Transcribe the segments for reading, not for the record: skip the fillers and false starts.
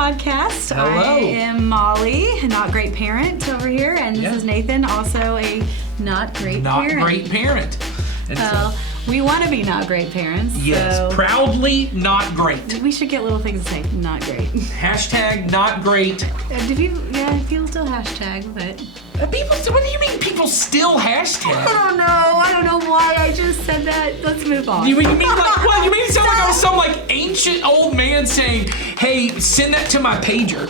podcast. Hello. I am Molly, a Not Great Parent over here, and this is Nathan, also a Not Great Parent. Not Great Parent. And well, we want to be not great parents. Yes, so proudly not great. we should get little things to say, not great. Hashtag not great. Do people still hashtag, but... People, what do you mean people still hashtag? I don't know why I just said that. Let's move on. You mean like what? You mean it sound like I was some like ancient old man saying, "Hey, send that to my pager."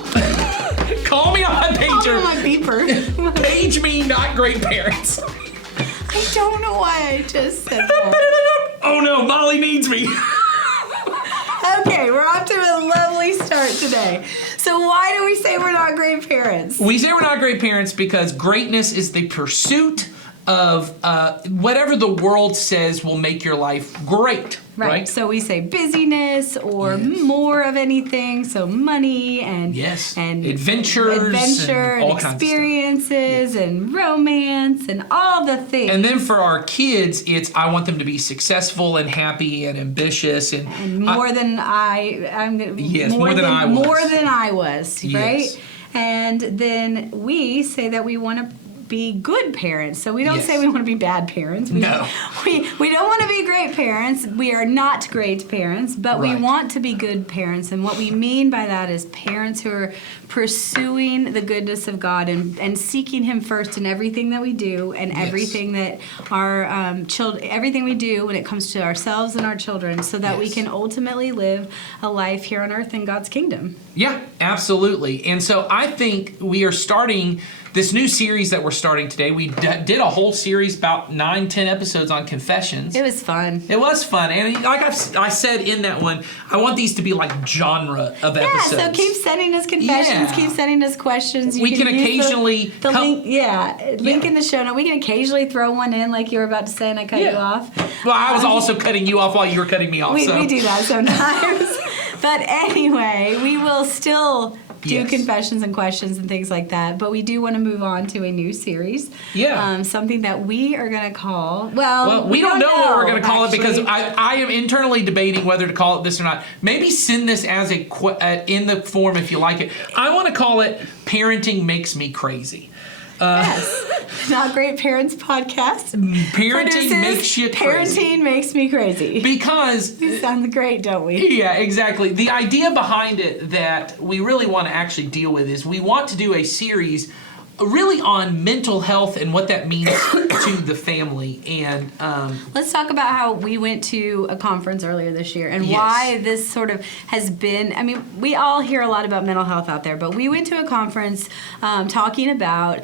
Call me on my pager. Call me on my beeper. Page me, not great parents. I don't know why I just said that. Oh no, Molly needs me. Okay, we're off to a lovely start today. So why do we say we're not great parents? We say we're not great parents because greatness is the pursuit of whatever the world says will make your life great. Right? So we say busyness or more of anything. So money and adventures and all experiences and romance and all the things. And then for our kids, it's I want them to be successful and happy and ambitious and more than more than I was, right? Yes. And then we say that we want to be good parents. So we don't say we want to be bad parents. We don't want to be great parents. We are not great parents, but we want to be good parents. And what we mean by that is parents who are pursuing the goodness of God and seeking Him first in everything that we do and everything that our everything we do when it comes to ourselves and our children, so that we can ultimately live a life here on earth in God's kingdom. Yeah, absolutely. And so I think we are starting this new series that we're starting today. We did a whole series, about 9-10 episodes on confessions. It was fun. It was fun. And like I said in that one, I want these to be like genre of episodes. Yeah, so keep sending us confessions, keep sending us questions. We can occasionally... The link, link in the show note. We can occasionally throw one in like you were about to say and I cut you off. Well, I was also cutting you off while you were cutting me off. We do that sometimes. But anyway, we will still... do confessions and questions and things like that. But we do want to move on to a new series. Yeah. Something that we are going to call... Well, we don't know what we're going to call it because I am internally debating whether to call it this or not. Maybe send this as in the form if you like it. I want to call it Parenting Makes Me Crazy. Not Great Parents podcast. Parenting makes you crazy. Parenting makes me crazy. Because... we sound great, don't we? Yeah, exactly. The idea behind it that we really want to actually deal with is we want to do a series really on mental health and what that means to the family. And let's talk about how we went to a conference earlier this year and why this sort of has been, I mean, we all hear a lot about mental health out there, but we went to a conference talking about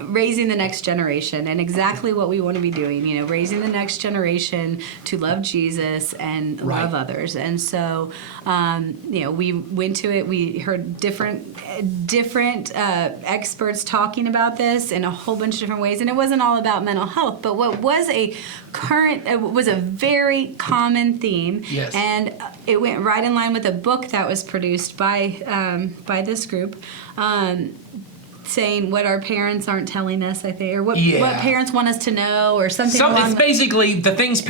raising the next generation and exactly what we want to be doing, raising the next generation to love Jesus and love others. And so, we went to it, we heard different experts talking about this in a whole bunch of different ways, and it wasn't all about mental health, but what was was a very common theme, and it went right in line with a book that was produced by this group, saying what our parents aren't telling us, I think, or what parents want us to know, or something. It's basically the things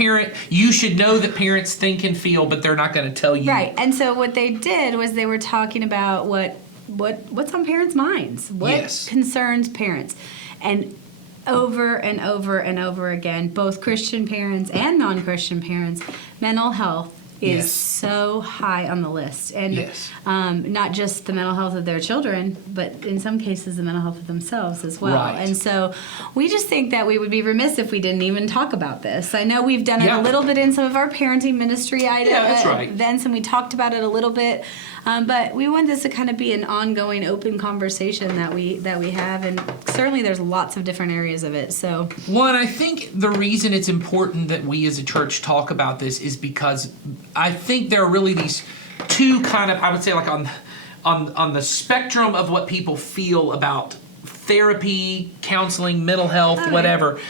you should know that parents think and feel, but they're not going to tell you. Right, and so what they did was they were talking about what's on parents' minds, what concerns parents, and over and over and over again, both Christian parents and non-Christian parents, mental health is so high on the list, and not just the mental health of their children, but in some cases the mental health of themselves as well. Right. And so we just think that we would be remiss if we didn't even talk about this. I know we've done it a little bit in some of our parenting ministry events, and we talked about it a little bit, but we want this to kind of be an ongoing, open conversation that we have, and certainly there's lots of different areas of it. So, and I think the reason it's important that we as a church talk about this is because I think there are really these two kind of, I would say, like on the spectrum of what people feel about therapy, counseling, mental health, whatever.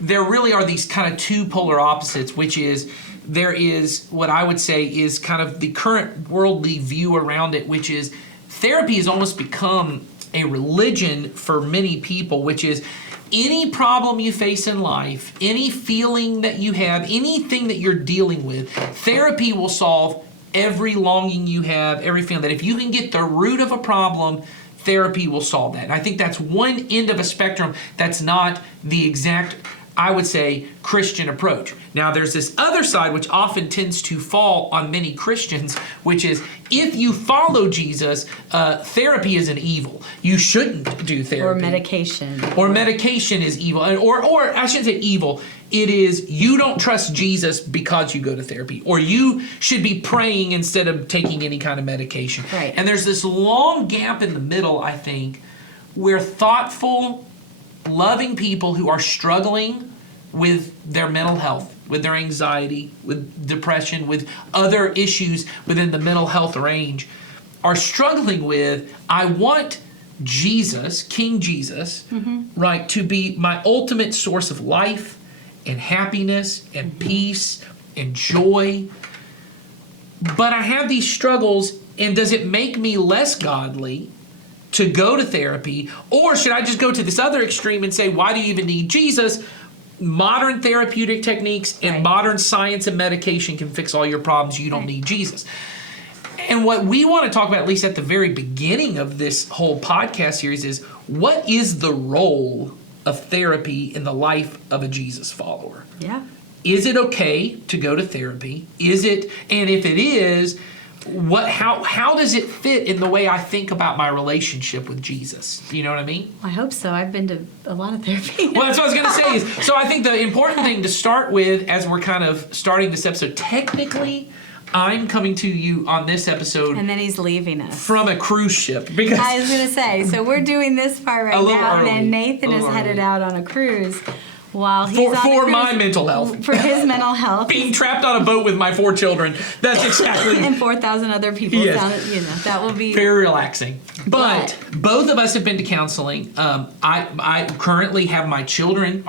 There really are these kind of two polar opposites, which is there is what I would say is kind of the current worldly view around it, which is therapy has almost become a religion for many people, which is any problem you face in life, any feeling that you have, anything that you're dealing with, therapy will solve every longing you have, every feeling, that if you can get the root of a problem, therapy will solve that. And I think that's one end of a spectrum that's not the exact, I would say, Christian approach. Now, there's this other side which often tends to fall on many Christians, which is if you follow Jesus, therapy is an evil. You shouldn't do therapy. Or medication. Or medication is evil. Or I shouldn't say evil. It is you don't trust Jesus because you go to therapy. Or you should be praying instead of taking any kind of medication. Right. And there's this long gap in the middle, I think, where thoughtful, loving people who are struggling with their mental health, with their anxiety, with depression, with other issues within the mental health range, are struggling with, I want Jesus, King Jesus, right, to be my ultimate source of life and happiness and peace and joy. But I have these struggles, and does it make me less godly to go to therapy? Or should I just go to this other extreme and say, why do you even need Jesus? Modern therapeutic techniques and modern science and medication can fix all your problems. You don't need Jesus. And what we want to talk about, at least at the very beginning of this whole podcast series, is what is the role of therapy in the life of a Jesus follower? Yeah. Is it okay to go to therapy? Is it, and if it is, how does it fit in the way I think about my relationship with Jesus? You know what I mean? I hope so. I've been to a lot of therapy. Well, that's what I was going to say. Is, so I think the important thing to start with, as we're kind of starting this episode, technically, I'm coming to you on this episode. And then he's leaving us. From a cruise ship. Because I was going to say, so we're doing this part right now, early. and Nathan is headed out on a cruise. While he's for my mental health. For his mental health. Being trapped on a boat with my 4 children. That's exactly. And 4,000 other people. Yes. That will be. Very relaxing. But both of us have been to counseling. I currently have my children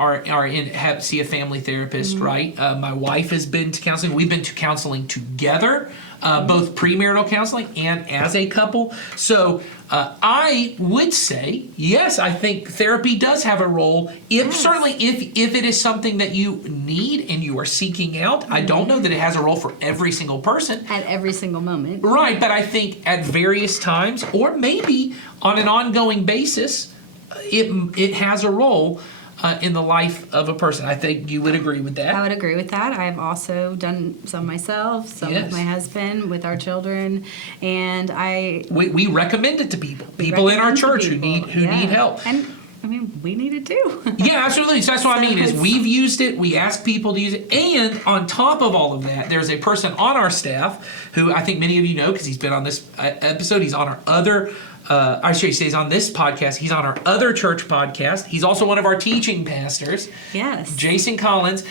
see a family therapist, right? My wife has been to counseling. We've been to counseling together, both premarital counseling and as a couple. So I would say, yes, I think therapy does have a role. Certainly if it is something that you need and you are seeking out. I don't know that it has a role for every single person. At every single moment. Right, but I think at various times, or maybe on an ongoing basis, it has a role in the life of a person. I think you would agree with that. I would agree with that. I've also done some myself, some with my husband, with our children, and we recommend it to people in our church who need help. And I mean, we need it too. Yeah, absolutely. So that's what I mean is we've used it, we ask people to use it, and on top of all of that, there's a person on our staff who I think many of you know because he's been on this episode. He's on our other he's on this podcast. He's on our other church podcast. He's also one of our teaching pastors. Yes. Jason Collins.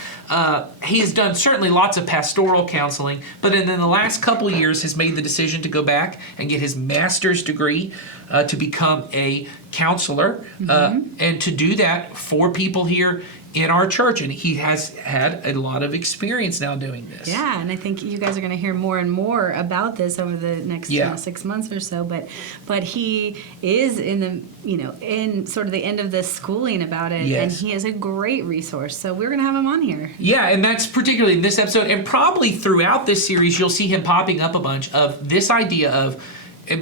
He has done certainly lots of pastoral counseling, but in the last couple of years has made the decision to go back and get his master's degree to become a counselor and to do that for people here in our church, and he has had a lot of experience now doing this. Yeah, and I think you guys are going to hear more and more about this over the next 6 months or so. But he is in sort of the end of this schooling about it, and he is a great resource. So we're going to have him on here. Yeah, and that's particularly in this episode, and probably throughout this series, you'll see him popping up a bunch of this idea of,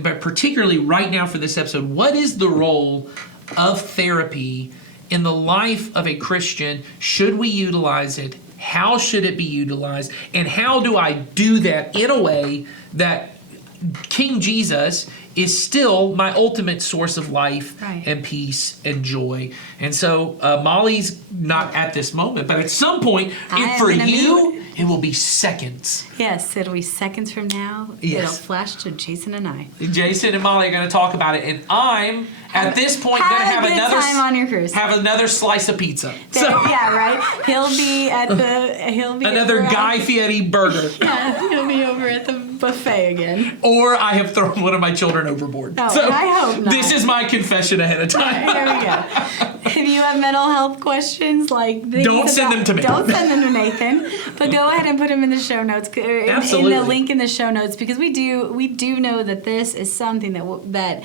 but particularly right now for this episode, what is the role of therapy in the life of a Christian? Should we utilize it? How should it be utilized? And how do I do that in a way that King Jesus is still my ultimate source of life and peace and joy? And so Molly's not at this moment, but at some point, for you, it will be seconds. Yes, it'll be seconds from now. Yes. It'll flash to Jason and I. Jason and Molly are going to talk about it, and I'm at this point going to have another time on your cruise. Have another slice of pizza. Yeah, right. He'll be another Guy Fieri burger. Yeah, he'll be over at the buffet again. Or I have thrown one of my children overboard. Oh, so I hope not. This is my confession ahead of time. Here we go. If you have mental health questions, don't send them to me. Don't send them to Nathan, but go ahead and put them in the show notes. Absolutely. In the link in the show notes, because we do know that this is something that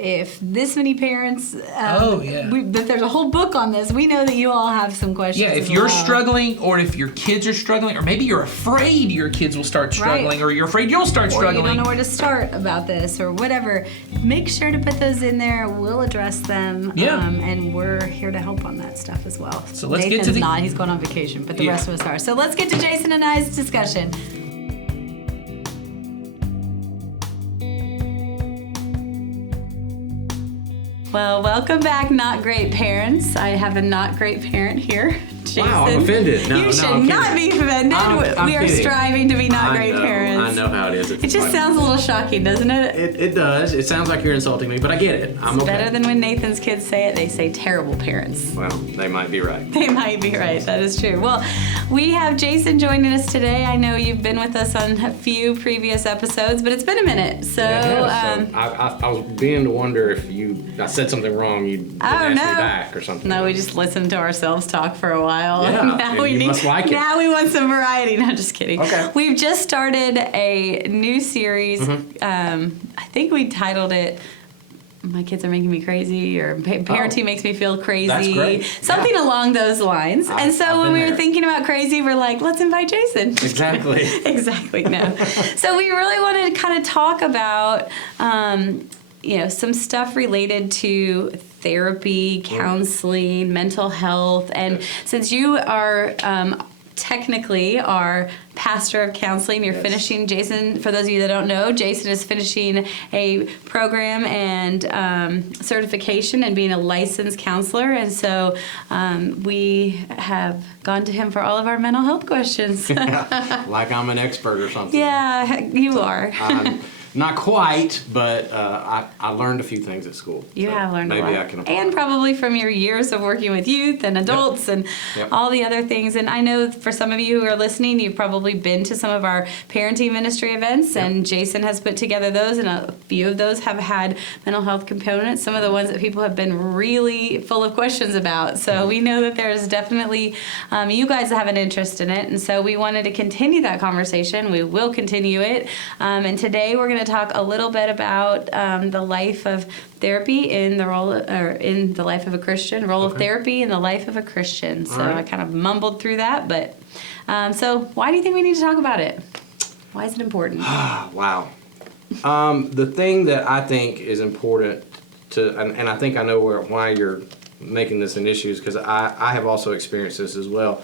if this many parents, that there's a whole book on this. We know that you all have some questions. Yeah, if you're struggling, or if your kids are struggling, or maybe you're afraid your kids will start struggling, or you're afraid you'll start struggling. Or you don't know where to start about this, or whatever. Make sure to put those in there. We'll address them. Yeah. And we're here to help on that stuff as well. So let's Nathan's get to not. He's going on vacation, but the rest of us are. So let's get to Jason and I's discussion. Well, welcome back, Not Great Parents. I have a not great parent here, Jason. Wow, I'm offended. You should not be offended. We are striving to be not great parents. I know how it is. It just sounds a little shocking, doesn't it? It does. It sounds like you're insulting me, but I get it. I'm It's okay. better than when Nathan's kids say it. They say terrible parents. Well, they might be right. They might be right. That is true. Well, we have Jason joining us today. I know you've been with us on a few previous episodes, but it's been a minute. So, I was beginning to wonder if I said something wrong, you'd ask me back or something. No, we just listened to ourselves talk for a while. Yeah, now you must like it. Now we want some variety. No, just kidding. Okay. We've just started a new series. Mm-hmm. I think we titled it "My Kids Are Making Me Crazy" or "Parenting Makes Me Feel Crazy." That's great. Something along those lines. And so when we were thinking about crazy, we're like, let's invite Jason. Exactly. Exactly. No. So we really wanted to kind of talk about, some stuff related to therapy, counseling, mental health. And since you are technically our pastor of counseling, you're finishing, Jason, for those of you that don't know, Jason is finishing a program and certification and being a licensed counselor. And so we have gone to him for all of our mental health questions. Like I'm an expert or something. Yeah, you are. Not quite, but I learned a few things at school. You have learned a lot. Maybe I can apply. And probably from your years of working with youth and adults and all the other things. And I know for some of you who are listening, you've probably been to some of our parenting ministry events, and Jason has put together those, and a few of those have had mental health components, some of the ones that people have been really full of questions about. So we know that there's definitely, you guys have an interest in it, and so we wanted to continue that conversation. We will continue it. And today we're going to talk a little bit about the life of therapy in the life of a Christian, role of therapy in the life of a Christian. So I kind of mumbled through that, but so why do you think we need to talk about it? Why is it important? Wow. The thing that I think is important and I think I know why you're making this an issue, is because I have also experienced this as well.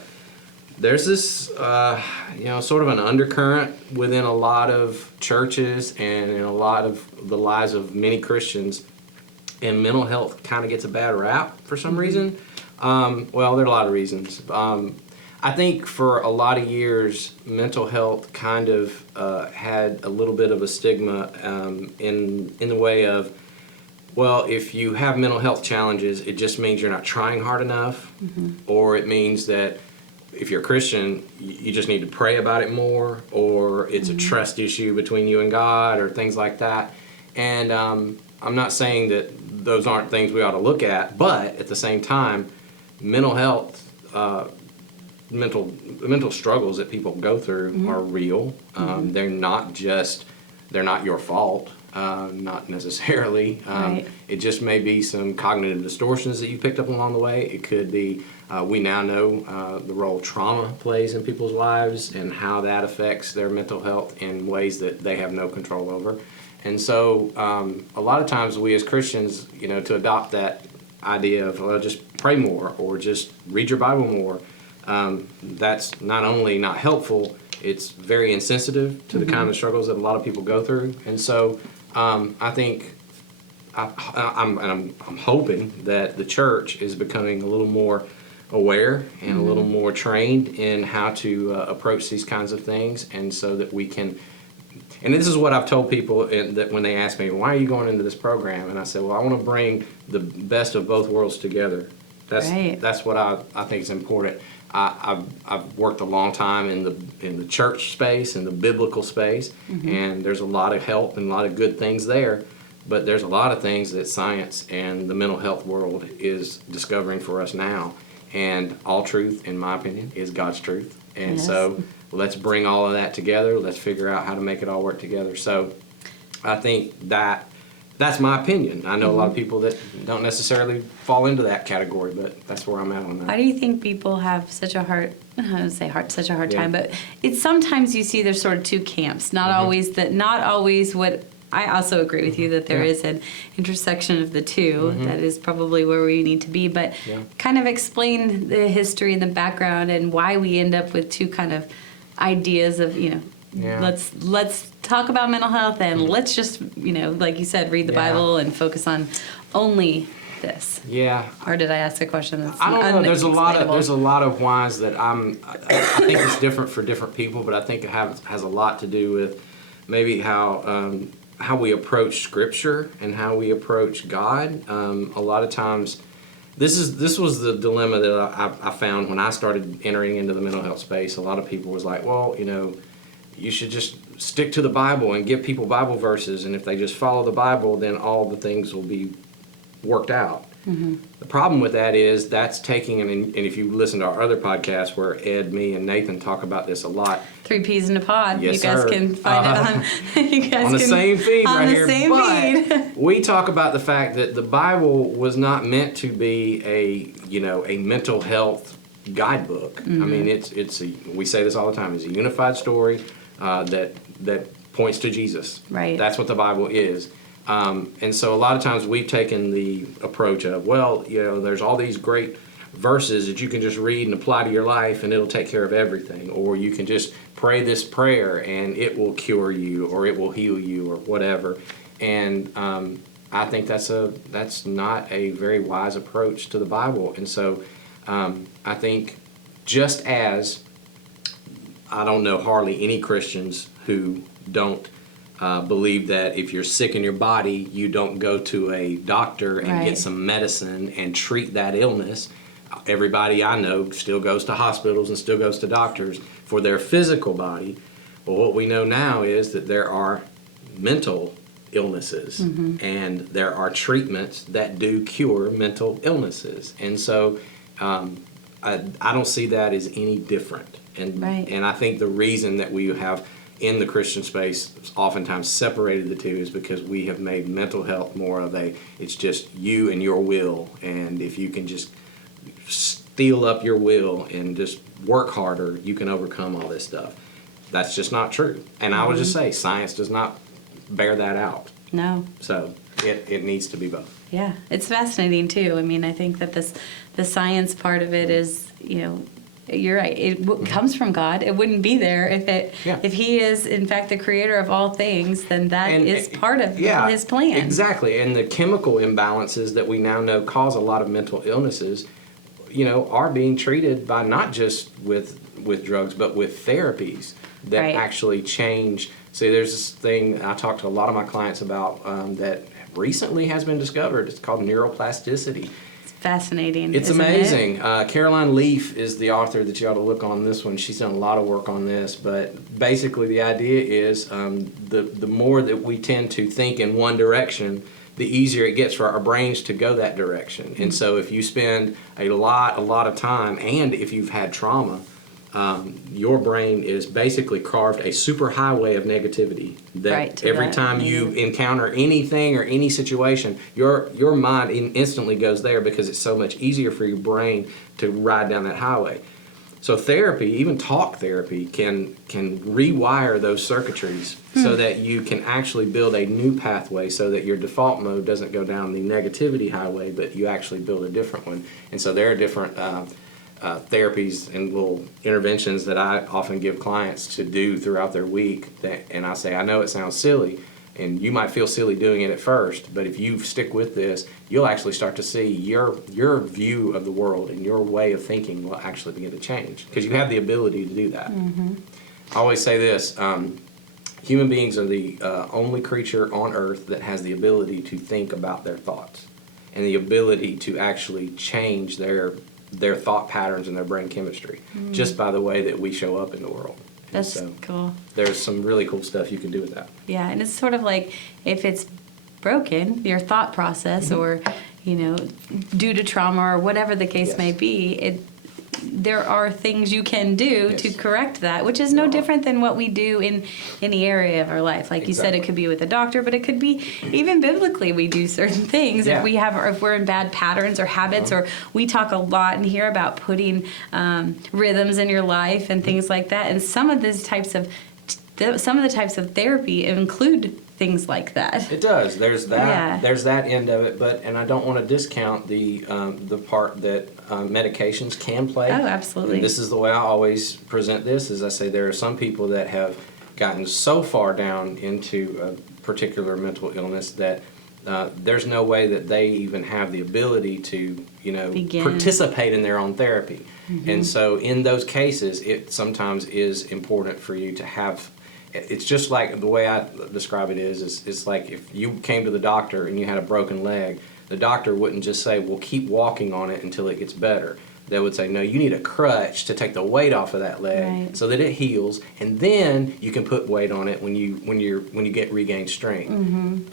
There's this, sort of an undercurrent within a lot of churches and in a lot of the lives of many Christians, and mental health kind of gets a bad rap for some reason. Well, there are a lot of reasons. I think for a lot of years, mental health kind of had a little bit of a stigma in the way of, well, if you have mental health challenges, it just means you're not trying hard enough, or it means that if you're a Christian, you just need to pray about it more, or it's a trust issue between you and God, or things like that. And I'm not saying that those aren't things we ought to look at, but at the same time, mental health, mental struggles that people go through are real. They're not your fault, not necessarily. Right. It just may be some cognitive distortions that you picked up along the way. It could be, we now know the role trauma plays in people's lives and how that affects their mental health in ways that they have no control over. And so a lot of times we as Christians, to adopt that idea of, well, just pray more or just read your Bible more, that's not only not helpful, it's very insensitive to the kind of struggles that a lot of people go through. And so I think I'm hoping that the church is becoming a little more aware and a little more trained in how to approach these kinds of things, and so that we can. And this is what I've told people that when they ask me, why are you going into this program? And I said, well, I want to bring the best of both worlds together. That's what I think is important. I've worked a long time in the church space, in the biblical space, and there's a lot of help and a lot of good things there. But there's a lot of things that science and the mental health world is discovering for us now. And all truth, in my opinion, is God's truth. And so let's bring all of that together. Let's figure out how to make it all work together. So I think that That's my opinion. I know a lot of people that don't necessarily fall into that category, but that's where I'm at on that. Why do you think people have such a hard, I don't want to say such a hard Yeah. time, but it's sometimes you see there's sort of two camps. Not always what, I also agree with you that there Yeah. is an intersection of the two. That is probably where we need to be, but Yeah. kind of explain the history and the background and why we end up with two kind of ideas of, Yeah. let's talk about mental health and let's just, like you said, read the Yeah. Bible and focus on only this. Yeah. Or did I ask a question that's I don't know. There's a unexplainable? lot of whys that I think it's different for different people, but I think it has a lot to do with maybe how we approach Scripture and how we approach God. A lot of times, this was the dilemma that I found when I started entering into the mental health space. A lot of people was like, well, you should just stick to the Bible and give people Bible verses, and if they just follow the Bible, then all the things will be worked out. The problem with that is that's taking, and if you listen to our other podcasts where Ed, me, and Nathan talk about this a lot. 3 Peas in a Pod. Yes, you guys sir. can find it on. You guys On the can, same feed on right the here, same but feed. we talk about the fact that the Bible was not meant to be a mental health guidebook. I mean, we say this all the time. It's a unified story that points to Jesus. Right. That's what the Bible is. And so a lot of times we've taken the approach of, well, there's all these great verses that you can just read and apply to your life and it'll take care of everything. Or you can just pray this prayer and it will cure you or it will heal you or whatever. And I think that's not a very wise approach to the Bible. And so I think just as I don't know hardly any Christians who don't believe that if you're sick in your body, you don't go to a doctor and Right. get some medicine and treat that illness. Everybody I know still goes to hospitals and still goes to doctors for their physical body. But what we know now is that there are mental illnesses and there are treatments that do cure mental illnesses. And so I don't see that as any different. Right. And I think the reason that we have in the Christian space oftentimes separated the two is because we have made mental health more of it's just you and your will, and if you can just steel up your will and just work harder, you can overcome all this stuff. That's just not true. And I would just say science does not bear that out. No. So it needs to be both. Yeah, it's fascinating too. I mean, I think that the science part of it is, you're right. It comes from God. It wouldn't be there if He is in fact the creator of all things. Then that is part of His plan. Exactly. And the chemical imbalances that we now know cause a lot of mental illnesses, are being treated by not just with drugs, but with therapies that Right. actually change. See, there's this thing I talk to a lot of my clients about that recently has been discovered. It's called neuroplasticity. Fascinating. It's isn't amazing. It? Caroline Leaf is the author that you ought to look on this one. She's done a lot of work on this, but basically the idea is the more that we tend to think in one direction, the easier it gets for our brains to go that direction. And so if you spend a lot of time, and if you've had trauma, your brain is basically carved a super highway of negativity that Right, every time you encounter anything or any situation, your mind instantly goes there because it's so much easier for your brain to ride down that highway. So therapy, even talk therapy, can rewire those circuitries so that you can actually build a new pathway so that your default mode doesn't go down the negativity highway, but you actually build a different one. And so there are different therapies and little interventions that I often give clients to do throughout their week. And I say, I know it sounds silly, and you might feel silly doing it at first, but if you stick with this, you'll actually start to see your view of the world and your way of thinking will actually begin to change because you have the ability to do that. I always say this, human beings are the only creature on earth that has the ability to think about their thoughts and the ability to actually change their thought patterns and their brain chemistry just by the way that we show up in the world. And That's cool. There's some really cool stuff you can do with that. Yeah, and it's sort of like if it's broken, your thought process, or due to trauma or whatever the case Yes. may be, there are things you can do Yes. to correct that, which is no different than what we do in any area of our life. Like you said, Exactly. it could be with a doctor, but it could be even biblically. We do certain things Yeah. if we're in bad patterns or habits, or we talk a lot and hear about putting rhythms in your life and things like that. And some of the types of therapy include things like that. It does. There's that. Yeah. There's that end of it, and I don't want to discount the part that medications can play. Oh, absolutely. And this is the way I always present this. Is I say there are some people that have gotten so far down into a particular mental illness that there's no way that they even have the ability to Begin. participate in their own therapy. And so in those cases, it sometimes is important for you to have. It's just like the way I describe it is it's like if you came to the doctor and you had a broken leg, the doctor wouldn't just say, well, keep walking on it until it gets better. They would say, no, you need a crutch to take the weight off of that leg Right. so that it heals, and then you can put weight on it when you regain strength.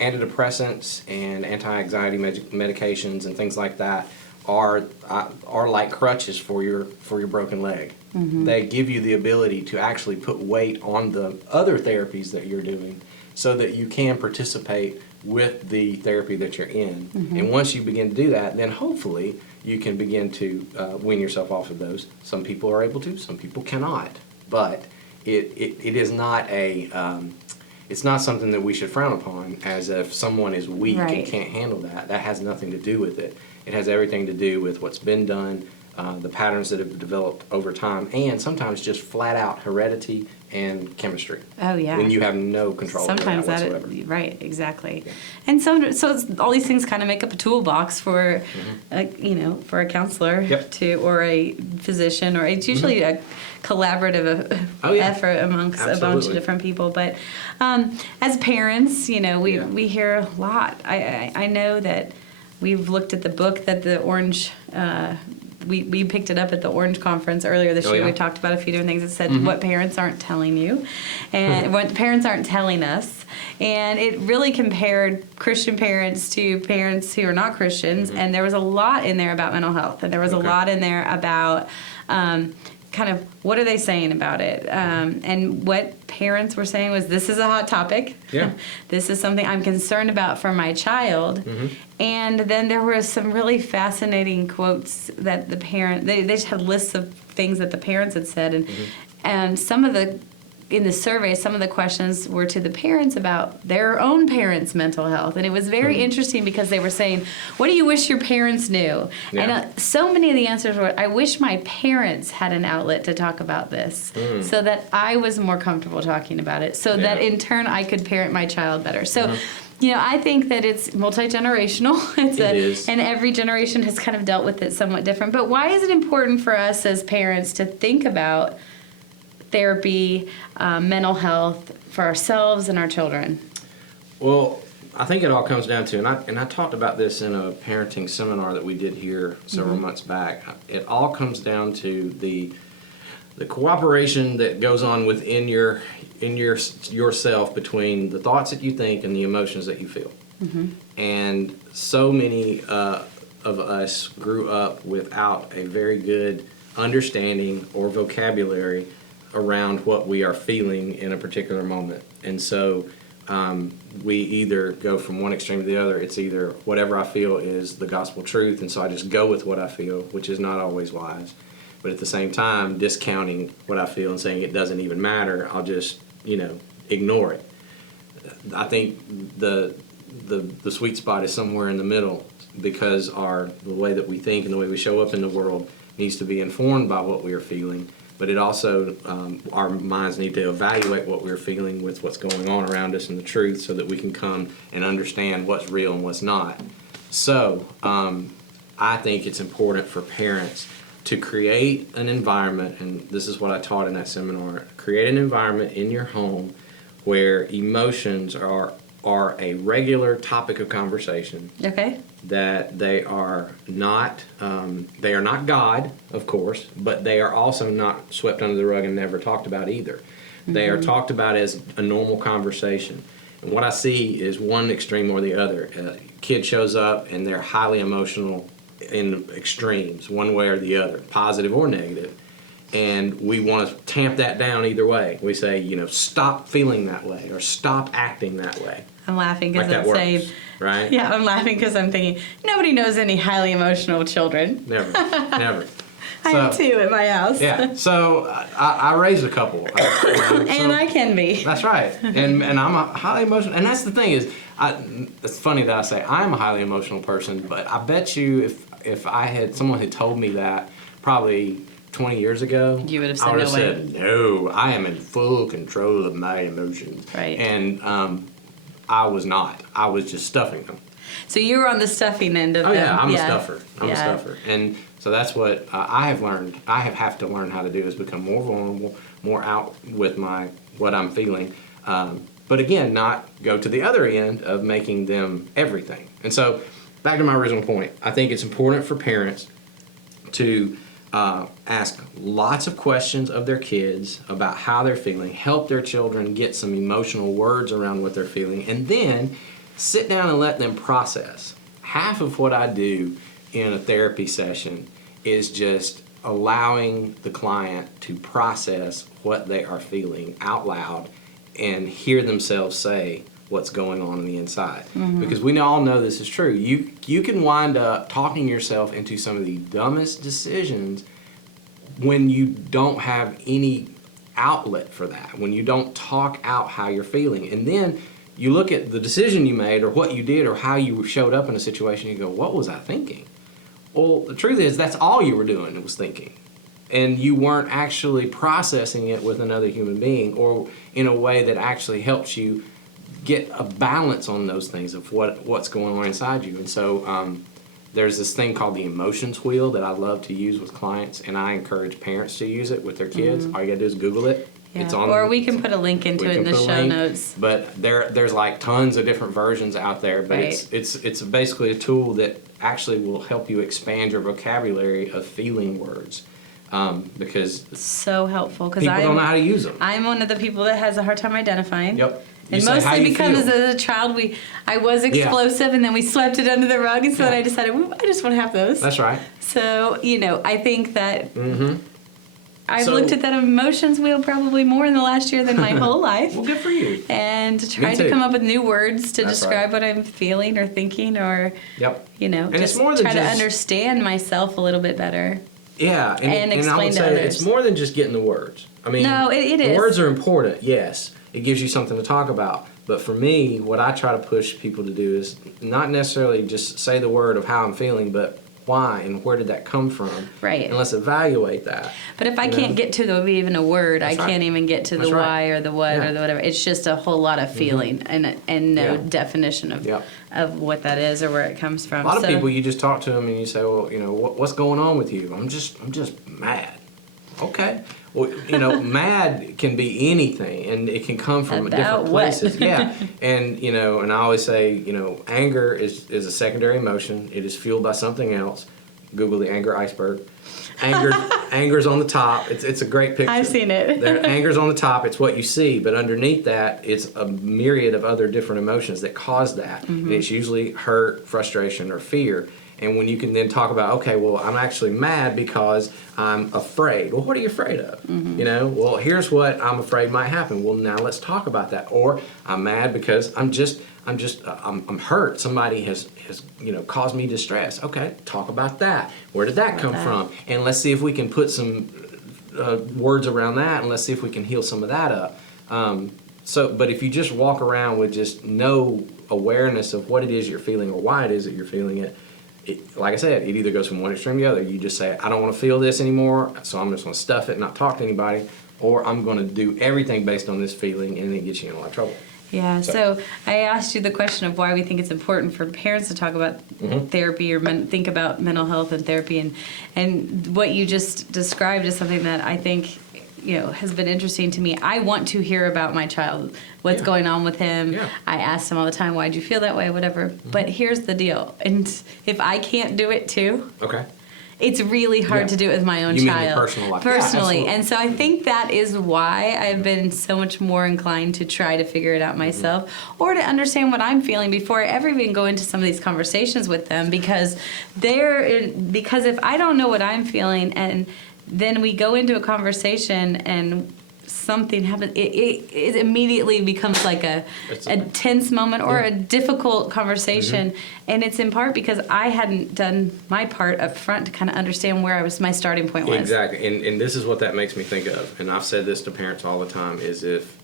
Antidepressants and anti-anxiety medications and things like that are like crutches for your broken leg. They give you the ability to actually put weight on the other therapies that you're doing so that you can participate with the therapy that you're in. And once you begin to do that, then hopefully you can begin to wean yourself off of those. Some people are able to, some people cannot. But it is not it's not something that we should frown upon as if someone is weak and Right. can't handle that. That has nothing to do with it. It has everything to do with what's been done, the patterns that have developed over time, and sometimes just flat out heredity and chemistry. Oh yeah. When you have no control Sometimes over that that whatsoever. right, exactly. And so all these things kind of make up a toolbox for for a counselor Yep. or a physician, or it's usually a collaborative Oh, yeah. effort amongst a bunch of Absolutely. different people. But as parents, we hear a lot. I know that we've looked at the book that the Orange we picked it up at the Orange Conference earlier this Oh, year. yeah? We talked about a few different things. It said what parents aren't telling you and what parents aren't telling us. And it really compared Christian parents to parents who are not Christians. And there was a lot in there about mental health. And there was a Okay. lot in there about kind of what are they saying about it. And what parents were saying was, this is a hot topic. Yeah. This is something I'm concerned about for my child. And then there were some really fascinating quotes that the parent, they just had lists of things that the parents had said. And some of in the survey, some of the questions were to the parents about their own parents' mental health. And it was very interesting because they were saying, what do you wish your parents knew? Yeah. And so many of the answers were, I wish my parents had an outlet to talk about this so that I was more comfortable talking about it, so that Yeah. in turn I could parent my child better. So, I think that it's multi-generational. It is. And every generation has kind of dealt with it somewhat different. But why is it important for us as parents to think about therapy, mental health for ourselves and our children? Well, I think it all comes down to, and I talked about this in a parenting seminar that we did here several months back. It all comes down to the cooperation that goes on within yourself between the thoughts that you think and the emotions that you feel. And so many of us grew up without a very good understanding or vocabulary around what we are feeling in a particular moment. And so we either go from one extreme to the other. It's either whatever I feel is the gospel truth, and so I just go with what I feel, which is not always wise. But at the same time, discounting what I feel and saying it doesn't even matter, I'll just, ignore it. I think the sweet spot is somewhere in the middle, because the way that we think and the way we show up in the world needs to be informed by what we are feeling. But it also, our minds need to evaluate what we're feeling with what's going on around us and the truth, so that we can come and understand what's real and what's not. So I think it's important for parents to create an environment, and this is what I taught in that seminar, create an environment in your home where emotions are a regular topic of conversation. Okay. That they are not God, of course, but they are also not swept under the rug and never talked about either. They are talked about as a normal conversation. And what I see is one extreme or the other. A kid shows up and they're highly emotional in extremes, one way or the other, positive or negative. And we want to tamp that down either way. We say, stop feeling that way or stop acting that way. I'm laughing because Like I'm saying, right? Yeah, I'm laughing because I'm thinking nobody knows any highly emotional children. Never, never. I have two at my house. Yeah. So I raised a couple, and I can be. That's right. And I'm a highly emotional. And that's the thing is, it's funny that I say I'm a highly emotional person, but I bet you if someone had told me that probably 20 years ago, you would have said I would have no way. said, no, I am in full control of my emotions. Right. And I was not. I was just stuffing them. So you were on the stuffing end of them. Yeah, I'm a stuffer. I'm Yeah. a stuffer. And so that's what I have learned. I have to learn how to do is become more vulnerable, more out with what I'm feeling. But again, not go to the other end of making them everything. And so back to my original point, I think it's important for parents to ask lots of questions of their kids about how they're feeling, help their children get some emotional words around what they're feeling, and then sit down and let them process. Half of what I do in a therapy session is just allowing the client to process what they are feeling out loud and hear themselves say what's going on the inside. Because we all know this is true. You can wind up talking yourself into some of the dumbest decisions when you don't have any outlet for that, when you don't talk out how you're feeling. And then you look at the decision you made or what you did or how you showed up in a situation, you go, what was I thinking? Well, the truth is that's all you were doing was thinking. And you weren't actually processing it with another human being or in a way that actually helps you get a balance on those things of what's going on inside you. And so there's this thing called the emotions wheel that I love to use with clients, and I encourage parents to use it with their kids. All you gotta do is Google it. Yeah. It's on. Or we can put a link into it in the show notes. But there's like tons of different versions out there. But Right. it's basically a tool that actually will help you expand your vocabulary of feeling words. Because So helpful because people don't know how to use them. I'm one of the people that has a hard time identifying. Yep. You And say, "How mostly you because feel?" as a child I was explosive and then we swept it under the rug and so then I decided I just want to have those. That's right. So, I think that I've So- looked at that emotions wheel probably more in the last year than my whole life. Well, good for you. And tried to too. come up with new words to That's describe right. what I'm feeling or thinking or, Yep. just it's more than try to just- understand myself a little bit better. Yeah, And I explain would to say others. it's more than just getting the words. I mean, No, it the is. words are important. Yes, it gives you something to talk about. But for me, what I try to push people to do is not necessarily just say the word of how I'm feeling, but why and where did that come from? Right. And let's evaluate that. But if I can't get to even a word, That's I can't right. even get to the That's why right. or the what Yeah. or the whatever. It's just a whole lot of feeling and no Yeah. definition Yep. of what that is or where it comes from. A lot of So- people, you just talk to them and you say, well, what's going on with you? I'm just mad. Okay. Well, mad can be anything, and it can come from About different what? places. Yeah, and and I always say, anger is a secondary emotion. It is fueled by something else. Google the anger iceberg. Anger's on the top. It's a great picture. I've seen it. Anger's on the top. It's what you see, but underneath that, it's a myriad of other different emotions that cause that. And it's usually hurt, frustration, or fear. And when you can then talk about, okay, well, I'm actually mad because I'm afraid. Well, what are you afraid of? Well, here's what I'm afraid might happen. Well, now let's talk about that. Or I'm mad because I'm hurt. Somebody has caused me distress. Okay, talk about that. Where did that come from? And let's see if we can put some words around that, and let's see if we can heal some of that up. But if you just walk around with just no awareness of what it is you're feeling or why it is that you're feeling it, like I said, it either goes from one extreme to the other. You just say, I don't want to feel this anymore, so I'm just going to stuff it and not talk to anybody, or I'm going to do everything based on this feeling, and it gets you in a lot of trouble. Yeah, so I asked you the question of why we think it's important for parents to talk about therapy or think about mental health and therapy, and what you just described is something that I think has been interesting to me. I want to hear about my child, what's going on with him. Yeah. I ask him all the time, why'd you feel that way, whatever. But here's the deal, and if I can't do it too, Okay. it's really hard to do it with my own you child. mean your personal life? Personally. Yeah, and so I think that is why I've been so much more inclined to try to figure it out myself, or to understand what I'm feeling before I ever even go into some of these conversations with them, because if I don't know what I'm feeling, and then we go into a conversation and something happens, it immediately becomes like a tense moment or a difficult conversation. And it's in part because I hadn't done my part up front to kind of understand where my starting point was. Exactly. And this is what that makes me think of. And I've said this to parents all the time, is if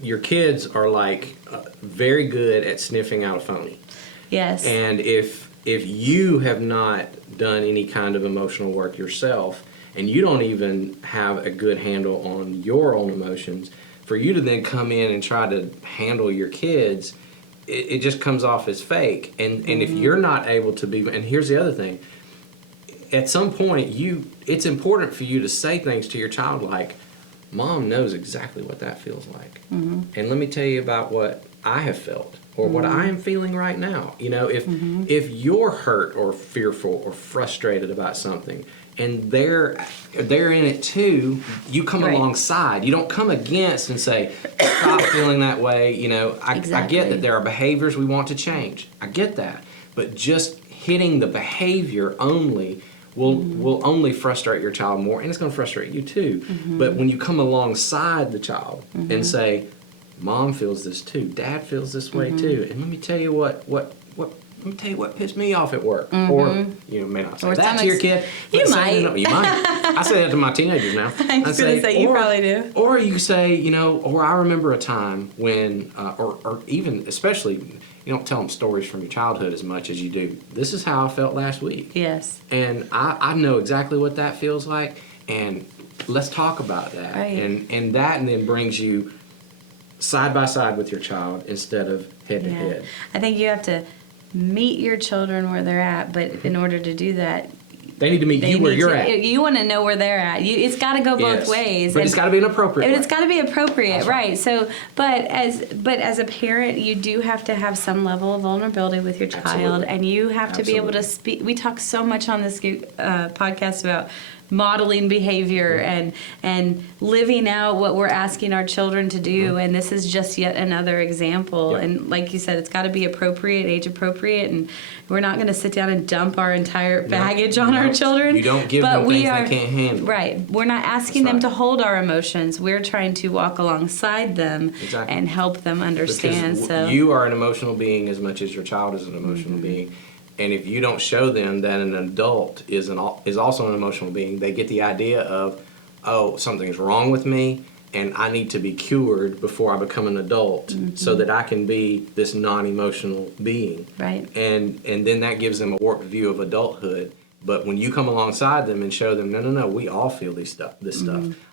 your kids are like very good at sniffing out a phony. Yes. And if you have not done any kind of emotional work yourself, and you don't even have a good handle on your own emotions, for you to then come in and try to handle your kids, it just comes off as fake. And if you're not able to be, and here's the other thing, at some point it's important for you to say things to your child like, Mom knows exactly what that feels like. And let me tell you about what I have felt, or what I am feeling right now. You know, if you're hurt or fearful or frustrated about something, and they're in it too, you come alongside. You don't come against and say, stop feeling that way. You know, I get that there are behaviors we want to change. I get that. But just hitting the behavior only will only frustrate your child more, and it's going to frustrate you too. But when you come alongside the child and say, Mom feels this too, Dad feels this way too, and let me tell you what pissed me off at work. Or you may not say that to your kid. You might. You might. I say that to my teenagers now. I was going to say, you probably do. Or you say, you know, or I remember a time when, or even especially, you don't tell them stories from your childhood as much as you do. This is how I felt last week. Yes. And I know exactly what that feels like, and let's talk about that. Right. And that then brings you side by side with your child instead of head to head. I think you have to meet your children where they're at, but in order to do that, they need to meet you where you're at. You want to know where they're at. It's got to go both ways. But it's got to be an appropriate way. It's got to be appropriate, right? So, but as a parent, you do have to have some level of vulnerability with your child. Absolutely. And you have to be able to speak. We talk so much on this podcast about modeling behavior and living out what we're asking our children to do, and this is just yet another example. And like you said, it's got to be appropriate, age appropriate, and we're not going to sit down and dump our entire baggage on our children. You don't give them things they can't handle. Right. We're not asking them to hold our emotions. We're trying to walk alongside them and help them understand. Because you are an emotional being as much as your child is an emotional being. And if you don't show them that an adult is also an emotional being, they get the idea of, oh, something's wrong with me, and I need to be cured before I become an adult so that I can be this non-emotional being. Right. And then that gives them a warped view of adulthood. But when you come alongside them and show them, no, we all feel this stuff.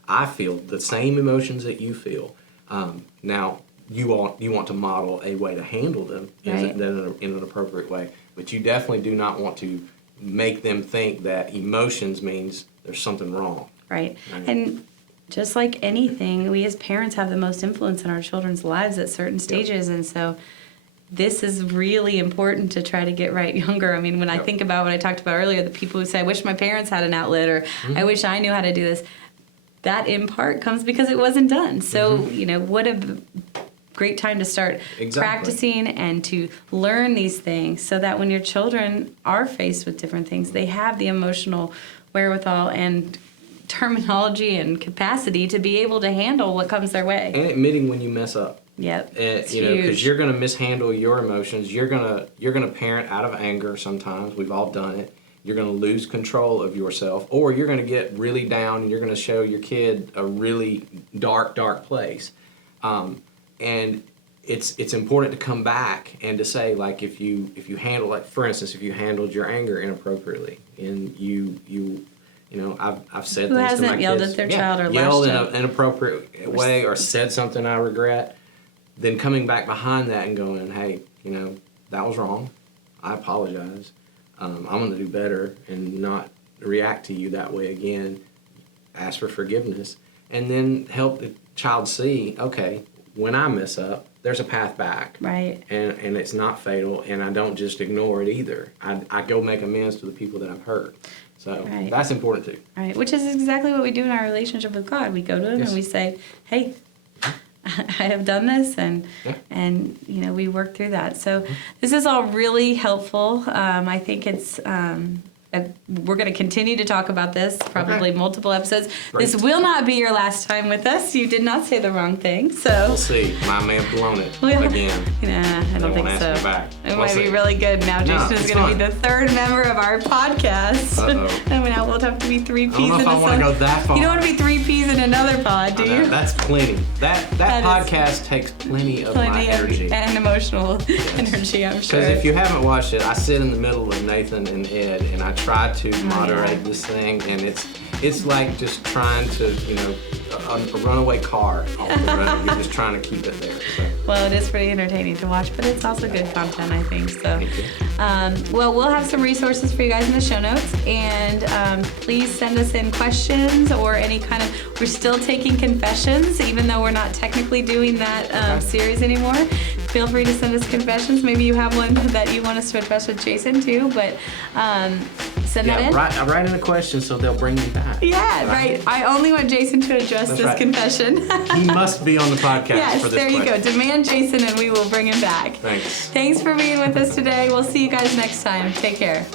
I feel the same emotions that you feel. Now, you want to model a way to handle them in an appropriate way. But you definitely do not want to make them think that emotions means there's something wrong. Right. And just like anything, we as parents have the most influence in our children's lives at certain stages. And so this is really important to try to get right younger. I mean, when I think about what I talked about earlier, the people who say, I wish my parents had an outlet, or I wish I knew how to do this, that in part comes because it wasn't done. So, what a great time to start practicing and to learn these things, so that when your children are faced with different things, they have the emotional wherewithal and terminology and capacity to be able to handle what comes their way. And admitting when you mess up. Yep. Because you're going to mishandle your emotions. You're gonna parent out of anger sometimes. We've all done it. You're going to lose control of yourself, or you're going to get really down and you're going to show your kid a really dark place. And it's important to come back and to say, like, if you handle, like, for instance, if you handled your anger inappropriately, and I've said things to my kids. Who hasn't yelled at their child or yelled lashed in an inappropriate way or said something I regret, then coming back behind that and going, hey, that was wrong. I apologize. I'm going to do better and not react to you that way again. Ask for forgiveness, and then help the child see, okay, when I mess up, there's a path back. Right. And it's not fatal, and I don't just ignore it either. I go make amends to the people that I've hurt. So Right. that's important too. Right, which is exactly what we do in our relationship with God. We go to Him Yes. and we say, "Hey, I have done this," and Yeah. we work through that. So this is all really helpful. I think it's. We're going to continue to talk about this, probably multiple episodes. Great. This will not be your last time with us. You did not say the wrong thing, so. We'll see. My man blown it Well, again. Nah, I don't think won't so. ask me back. It We'll might see. be really good now. No, Jason is it's going to be fun. the third member of our podcast. Uh-oh. I mean, now we'll have to be three peas I don't know if I want to go that far. You don't want to be three peas in another pod, do I know, you? that's plenty. That That is podcast takes plenty of my energy. and emotional energy, I'm sure. Because if you haven't watched it, I sit in the middle of Nathan and Ed, and I try to moderate this thing, and it's like just trying to, a runaway car off the road. You're just trying to keep it there. So. Well, it is pretty entertaining to watch, but it's also good content, I think. So, Thank you. well, we'll have some resources for you guys in the show notes, and please send us in questions or any kind of. We're still taking confessions, even though we're not technically doing that series anymore. Feel free to send us confessions. Maybe you have one that you want us to address with Jason too, but send that in. Write in a question so they'll bring me back. Yeah, right. I only want Jason to address That's this right. confession. He must be on the podcast Yes, for this there you go. question. Demand Jason and we will bring him back. Thanks. Thanks for being with us today. We'll see you guys next time. Take care.